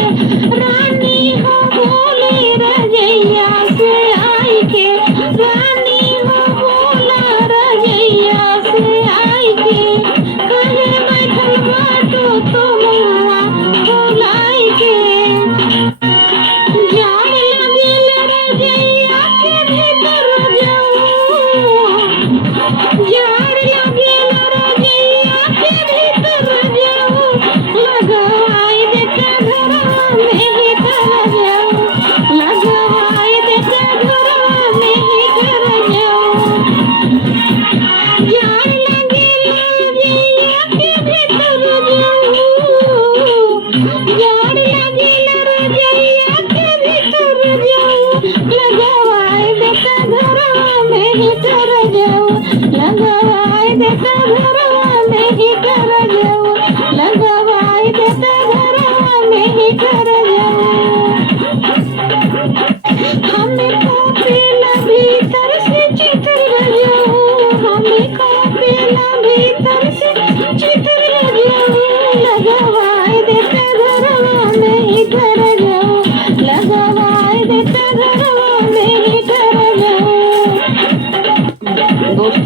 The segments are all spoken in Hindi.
रानी हो बोले रजैया से आई के रानी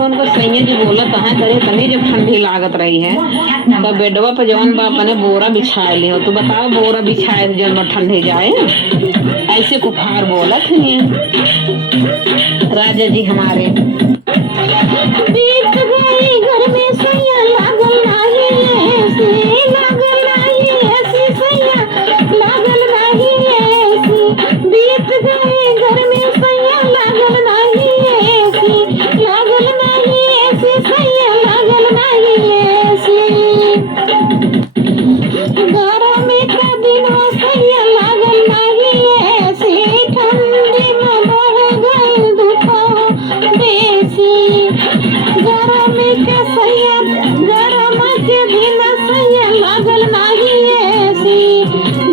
फोन पर सैया जी बोलत है करे तनी जब ठंडी लागत रही है तो बेडवा पे जवन बा अपने बोरा बिछाए ले हो। तू बताओ बोरा बिछाए जवन में ठंडे जाए ऐसे कुफार बोलत है राजा जी हमारे। बीत गई घर में सैया लागल नाही ऐसी, लागल नाही ऐसी सैया, लागल नाही ऐसी। बीत गई घर में सैया लागल नाही ऐसी, लागल नाही ऐसी सैया, लागल नाही ऐसी। गरमी का दिन हो सैया लागल नाही ऐसी, ठंडी में बढ़ गई धूप बेसी। गरमी के सैया गरम के दिन सैया लागल नाही ऐसी,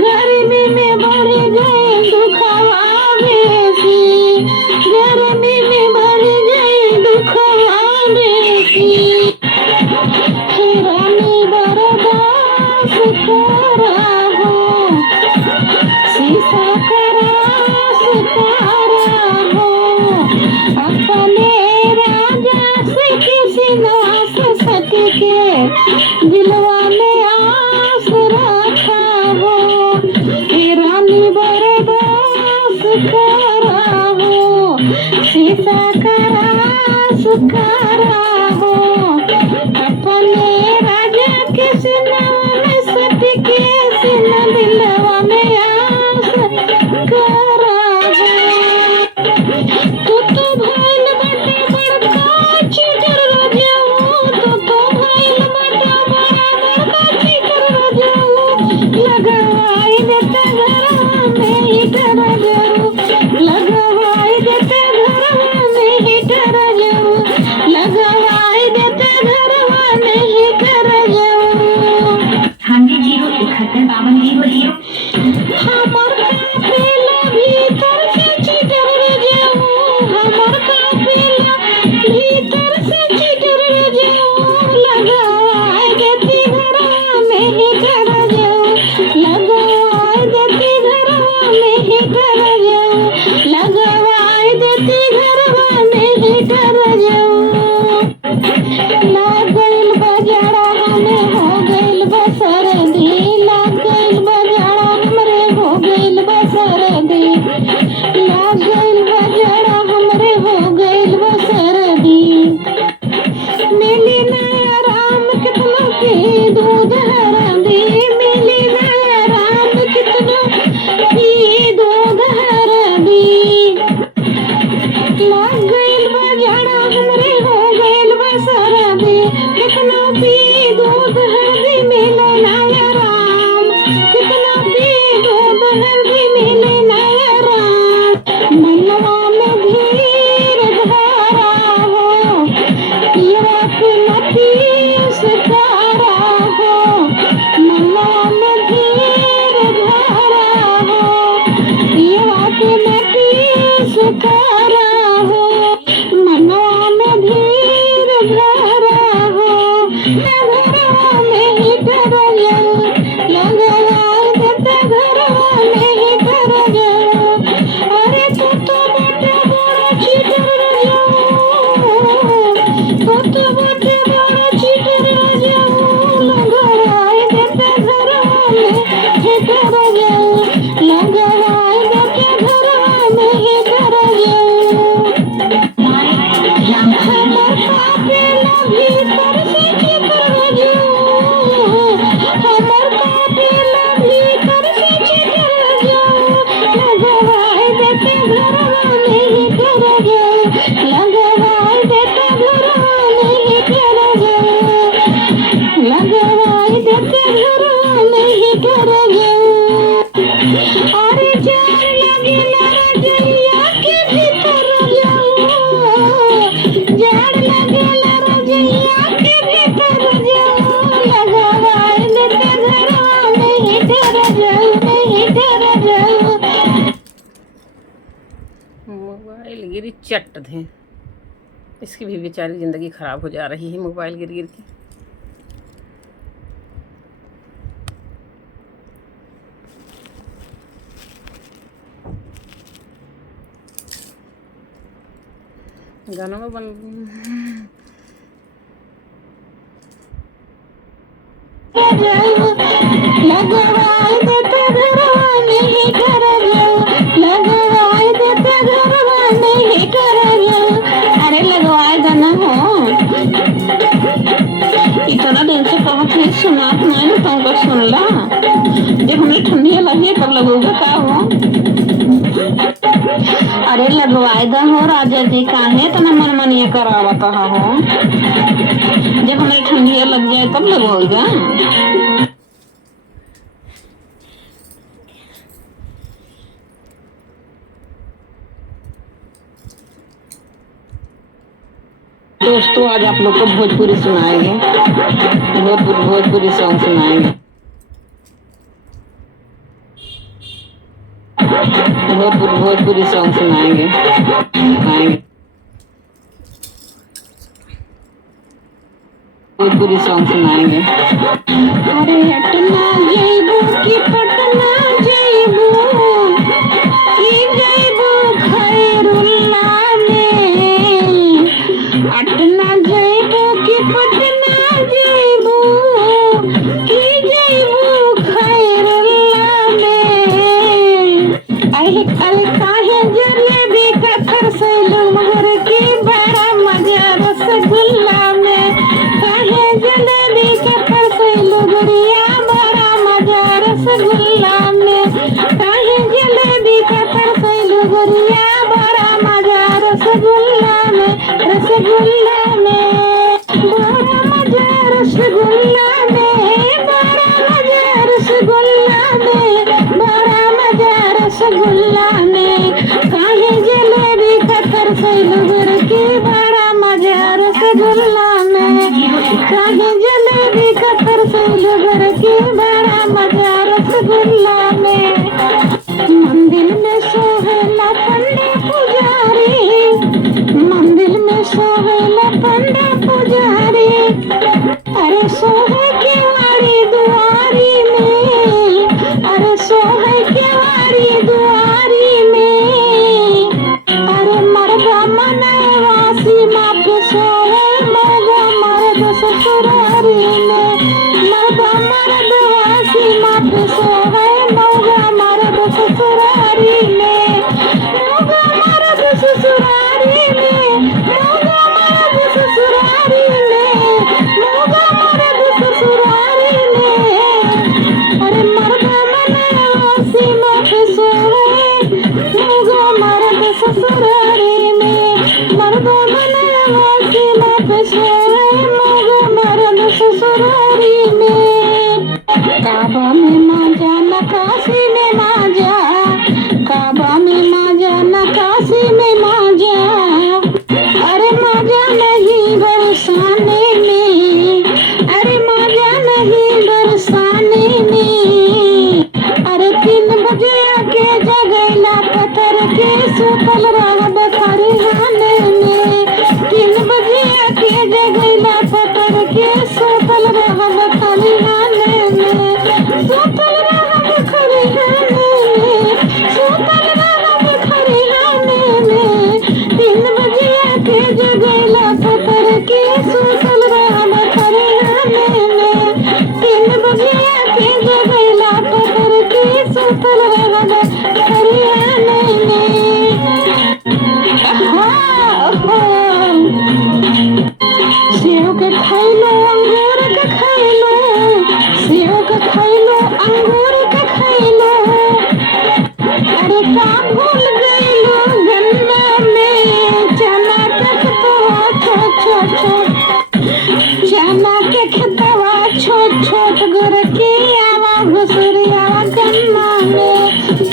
गर्मी में बढ़ गई दुखवा बेसी, गर्मी में बढ़ गई दुखवा बेसी। रानी बर्दाश्त कराहो, शीशा करास कराहो, अपने राजा से किसी नास सट के दिलवा में आस रखा हो। रानी बर्दाश्त कराहो, शीशा करास कराहो, अपने राजा के सिनवा में सट के सिना दिलवा में आस कराहो। तू तो भइल बाटे बड़का चीटर रजाऊ, तू तो भइल बाटे बड़का चीटर रजाऊ। लगवाई देते घरवा में हीटर रजाऊ, लगवाई देते घरवा में हीटर रजाऊ, लगवाई देते घरवा में हीटर रजाऊ। 100 71 52 हमर काफिला भीतर से चीटर रजाऊ, हमर काफिला भीतर से चीटर रजाऊ। लगवाई देती घरवा में हीटर रजाऊ, लगवाई देती घरवा में हीटर रजाऊ, लगवाई देती घरवा में हीटर रजाऊ। लाग गइल बजाड़ा हमें हो गइल बसरदी, लाग गइल बजाड़ा हमरे हो गइल बसरदी, लाग गइल बजाड़ा हमरे हो गइल बसरदी। मिली ना आराम कितनो की दूध हरदी, मिली ना आराम कितनो की दूध हरदी। लाग गइल बजाड़ा हमरे हो गइल बसरदी, कितना पी दूध हरदी मिले ना आराम, कितना पी दूध हरदी मिले ना आराम। मनवा में धीर धारा हो, पीरा के नतीस कारा हो, मनवा में धीर धारा हो, पीरा के नतीस कारा हो, मनवा में धीर धारा हो। घरवा में हीटर रजाऊ, लगवाई देते घरवा में हीटर रजाऊ। अरे तू तो बाटे बड़ा चीटर रजाऊ, तू तो बाटे बड़ा चीटर रजाऊ। लगवाई देते घरवा में हीटर रजाऊ, लगवाई देते घरवा में हीटर रजाऊ। हमर काफिला भीतर से चीटर रजाऊ, हमर काफिला भीतर से चीटर रजाऊ। लगवाई देते घरवा में हीटर रजाऊ, लगवाई देते घरवा में हीटर रजाऊ, लगवाई देते घरवा में हीटर रजाऊ। अरे जान लगेला रजैया के भीतर रजाऊ, जान लगेला रजैया के भीतर रजाऊ। लगवाई देते घरवा में हीटर रजाऊ, में हीटर रजाऊ। मोबाइल गिरी चट दे, इसकी भी बेचारी ज़िंदगी ख़राब हो जा रही है मोबाइल गिर गिर के। गाना में बन लगवाई देते घरवा नहीं करल, लगवाई देते घरवा नहीं करल। अरे लगवाए देना हो, इतना दिन से कहत है सुनात नहीं तुमको सुनला। जब हमें ठंडी लगी तब लगोगे का हो। अरे लगवाए दा हो राजा जी, काहे इतना मनमानिया करावत हो। जब हमें ठंडी लग जाए तब लगोगा। दोस्तों आज आप लोग को भोजपुरी सुनाएंगे, भोजपुरी सॉन्ग सुनाएंगे। भोजपुरी सॉन्ग सुनाएंगे। भोजपुरी सॉन्ग सुनाएंगे। अरे अटना जइबू की पटना जइबू की जइबू खैरुल्ला में, अटना जइबू की पटना जइबू की जइबू खैरुल्ला में। अरे काहे जलेबी का खरसैलू मोहर की बड़ा मजा रसगुल्ला में, काहे जलेबी का खरसैलू गुड़िया बड़ा मजा रसगुल्ला में, काहे जलेबी का खरसैलू गुड़िया बड़ा मजा रसगुल्ला में, रसगुल्ला में बड़ा मजा रसगुल्ला में, बड़ा मजा रसगुल्ला में, बड़ा मजा रसगुल्ला में, काहे जलेबी का खरसैलू गुड़ की बड़ा मजा रसगुल्ला में, काहे जलेबी का खरसैलू गुड़ की बड़ा मजा रसगुल्ला में। मंदिर में सोहेला पंडा पुजारी, मंदिर में सोहेला पंडा पुजारी, अरे सोहे केवाड़ी दुआरी में, अरे सोहे केवाड़ी दुआरी में। अरे मर्दा मनवासी माँ पे सोहे मौगा मर्द ससुरारी में, मर्दा मर्दवासी माँ पे सोहे मौगा मर्द ससुरारी में, मौगा मर्द ससुरारी में, मौगा मर्द ससुरारी में, मौगा मर्द ससुरारी में। अरे मर्दा मनवासी माँ पे सोहे मौगा मर्द ससुरारी में, मर्दा मनवासी माँ पे सोहे मौगा मर्द ससुरारी में। काबा में माजा नकाशी में माजा, काबा में माजा नकाशी में माजा, अरे माजा नहीं बरसाने में, अरे माजा नहीं बरसाने में। अरे 3 बजे आके जगैला पतर के सुतल रहब खरिहाने में, 3 बजे आके जगैला पतर के सुतल रहब खरिहाने में, सुतल रहब खरिहाने में, सुतल रहब खरिहाने में। 3 बजे आके जगैला पतर के सुतल रहब खरिहाने में, 3 बजे आके जगैला पतर के सुतल रहब खरिहाने में। सेव के खैलो अंगूर के खैलो, सेव के खैलो अंगूर के खैलो, अरे का भूल गईलो गन्ना में चना के खेतवा छोट छोट छोट, चना के खेतवा छोट छोट गुड़ की आवा घुसरिया गन्ना में,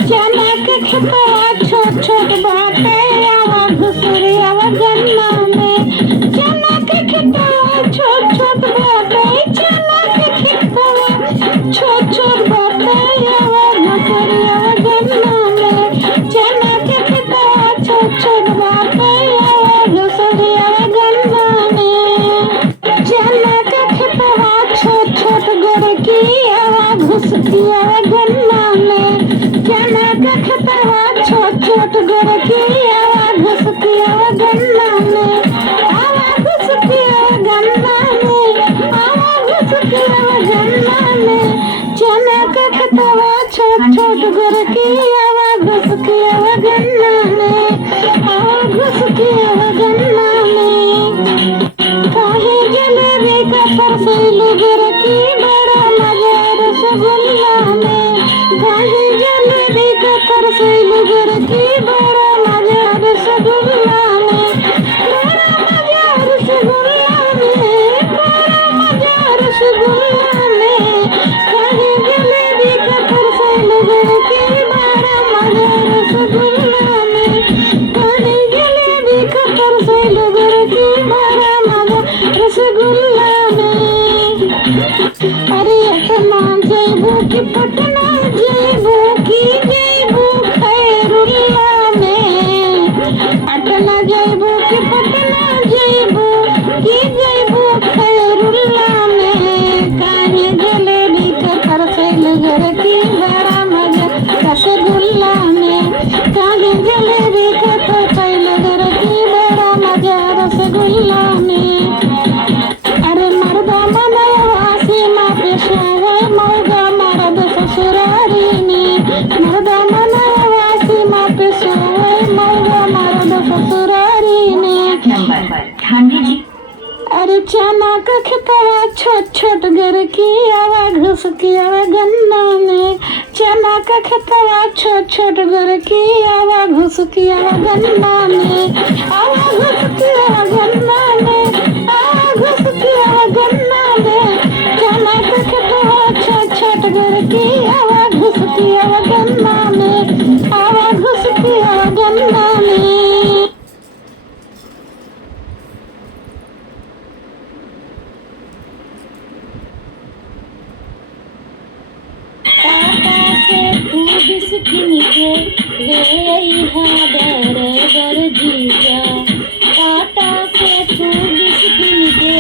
चना के खेतवा छोट छोट बाटे आवा घुसरिया गन्ना में, चना के खेतवा छोट छोट बाटे, चना के खेतवा छोट छोट बाटे आवा घुसरिया गन्ना में, चना के खेतवा छोट छोट बाटे आवा घुसरिया गन्ना में, चना के खेतवा छोट छोट गुड़ की आवा घुसरिया गन्ना में, चना के खेतवा छोट छोट गुड़ की आवा घुसरिया गन्ना में, आवा घुसरिया गन्ना में, आवा घुसरिया गन्ना में, चना के का खेतवा छोट छोट घर की आवा घुस के आवा गन्ना में, चना का खेतवा छोट छोट घर की आवा घुस के आवा गन्ना में, आवा घुस के आवा गन्ना में, आवा घुस के आवा गन्ना में, चना का खेतवा छोट छोट घर की आवा घुस के आवा गन्ना में, आवा घुस के आवा गन्ना में। बिस्किन के ले अइहा बराबर जीजा, टाटा से तू बिस्किन के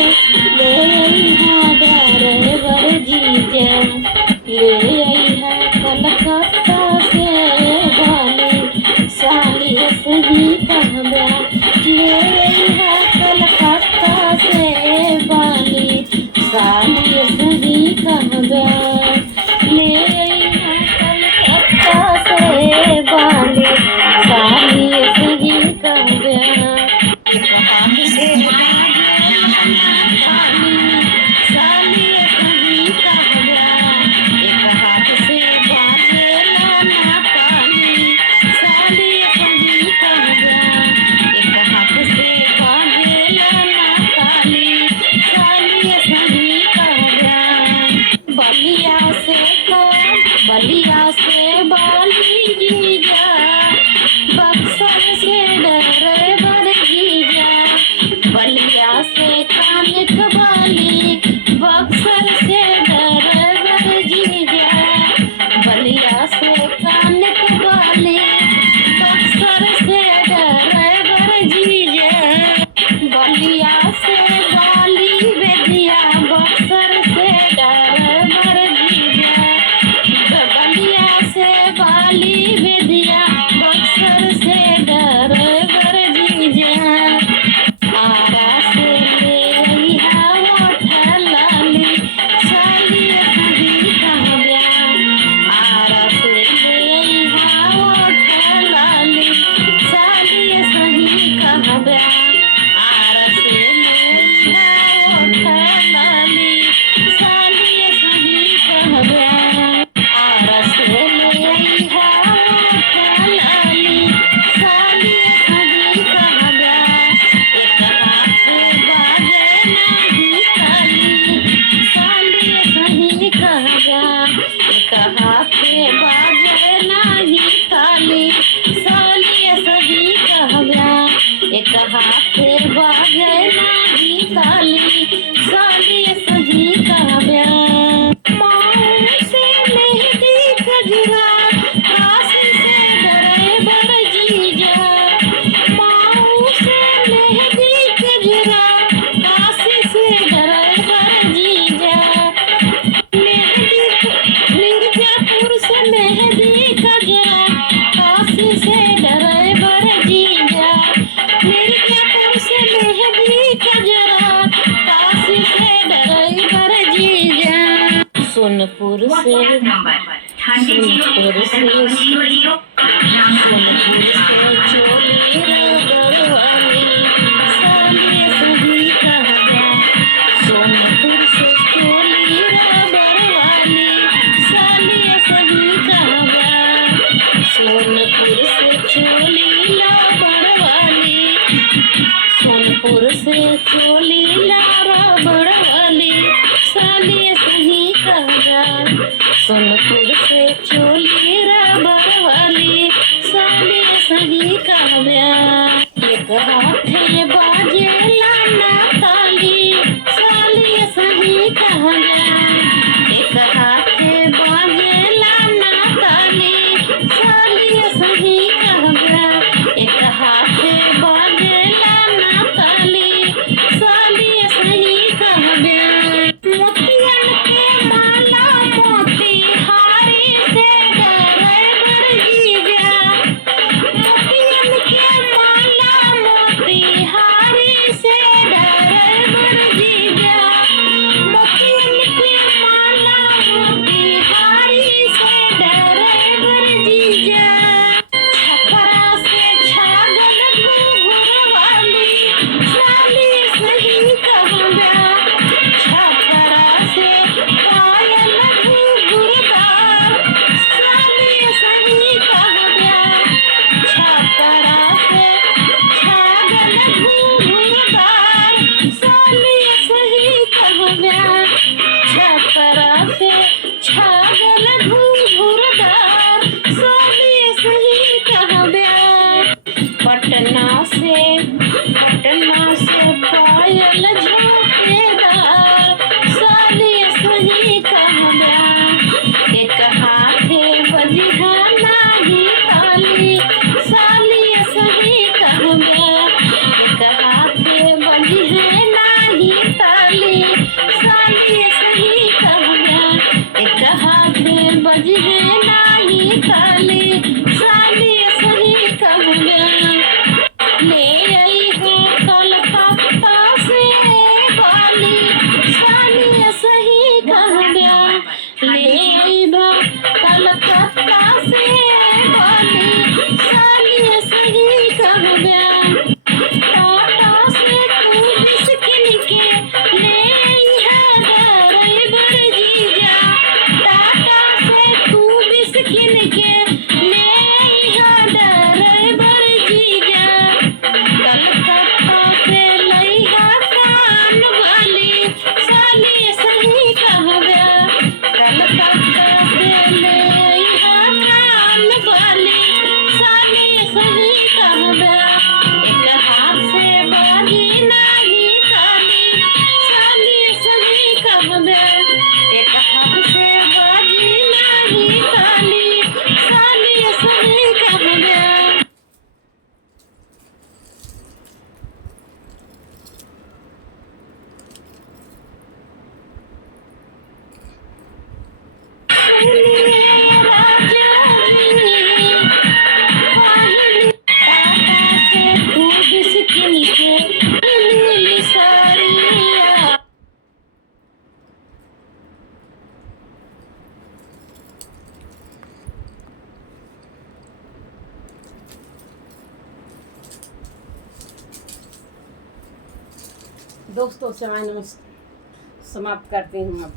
ले अइहा बराबर जीजा, ले अइहा कलकत्ता से बाली साली सही कहबा, ले अइहा कलकत्ता से बाली साली सही कहबा, ले बाली साली सही कहबा, हाथ से साली सही कहबा, एक हाथ से बाजे लाना पानी साली सही कहबा, एक हाथ से बाजे लाना पानी साली सही कहबा, बलिया से बाली जीजा, बक्सर से ड्राइवर जीजा, बलिया से कान कबाली, बक्सर से ड्राइवर जीजा, बलिया से कान कबाली, बक्सर से ड्राइवर जीजा, बलिया से बाली बेदिया, बक्सर से ड्राइवर जीजा, बलिया से बाली बेदिया, बक्सर से ड्राइवर जीजा, आरा से ले अइहा ओठ लाली साली सही कहबा, आरा से ले अइहा ओठ लाली साली सही कहबा, आरा से ले अइहा ओठ लाली साली सही कहबा, आरा से ले अइहा ओठ लाली साली सही कहबा, एक हाथ से बाजे नाही ताली साली सही कहबा, एक हाथ से बाजे नाही ताली साली सही कहबा, एक हाथ से बाजे नाही ताली साली सही कहबा, माऊ से मेहंदी गजरा, काशी से ड्राइवर जीजा, माऊ से मेहंदी गजरा, काशी से ड्राइवर जीजा, मिर्जापुर से मेहंदी गजरा, काशी से ड्राइवर जीजा, मिर्जापुर से मेहंदी गजरा, काशी से ड्राइवर जीजा, सोनपुर से चोली रबड़ वाली साली सही कहबा, सोनपुर से चोली रबड़ वाली साली सही कहबा, सोनपुर से चोली रबड़ वाली, सोनपुर से चोली रबड़ वाली साली सही कहबा, सोनपुर से चोली रबड़ वाली साली सही कहबा, एक हाथे बाजे लाना ताली साली सही कहबा, एक हाथे बाजे लाना ताली साली सही कहबा, एक हाथे बाजे लाना ताली साली सही कहबा, मोतियन के माला मोती हारी से ड्राइवर जीजा, मोतियन के माला मोती दोस्तों से मैं समाप्त करती हूँ अब।